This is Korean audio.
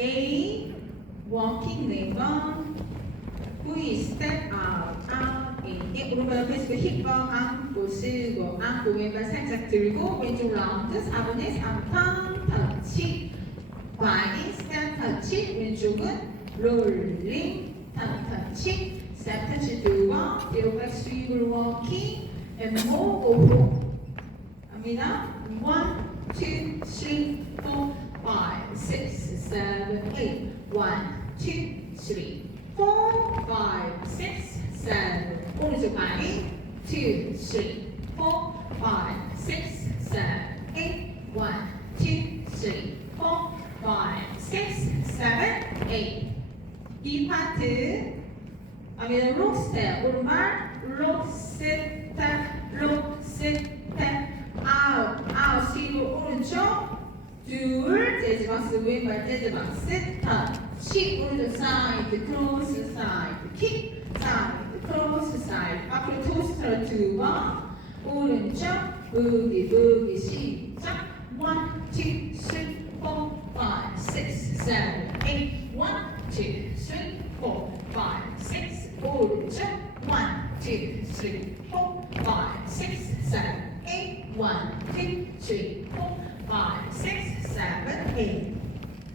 A, walking 4번. V, step out, out, in. 오른발 옆에 쓰고 힙업, 안고 쓰고, 안고 왼발 살짝 들고, 왼쪽 라운드, 4번에 3턴, 터치. Y, step 터치, 왼쪽은 롤링, 턴 터치. step 터치 2번, 뒤로 백 스윕을 walking, and move, go. 갑니다. 1, 2, 3, 4, 5, 6, 7, 8. 1, 2, 3, 4, 5, 6, 7. 오른쪽 발이 2, 3, 4, 5, 6, 7, 8. 1, 2, 3, 4, 5, 6, 7, 8. 이 파트 아니면 록 스텝 오른발 록 스텝 록 스텝 아웃 아웃 시고 오른쪽 둘 재즈박스 왼발 재즈박스 터치 오른쪽 사이드 크로스 사이드 킥 사이드 크로스 사이드 앞으로 토스트로 2번 오른쪽 부기 부기 시작 1, 2, 3, 4, 5, 6, 7, 8 1, 2, 3, 4, 5, 6 오른쪽 1, 2, 3, 4, 5, 6, 7, 8 1, 2, 3, 4, 5, 6, 7, 8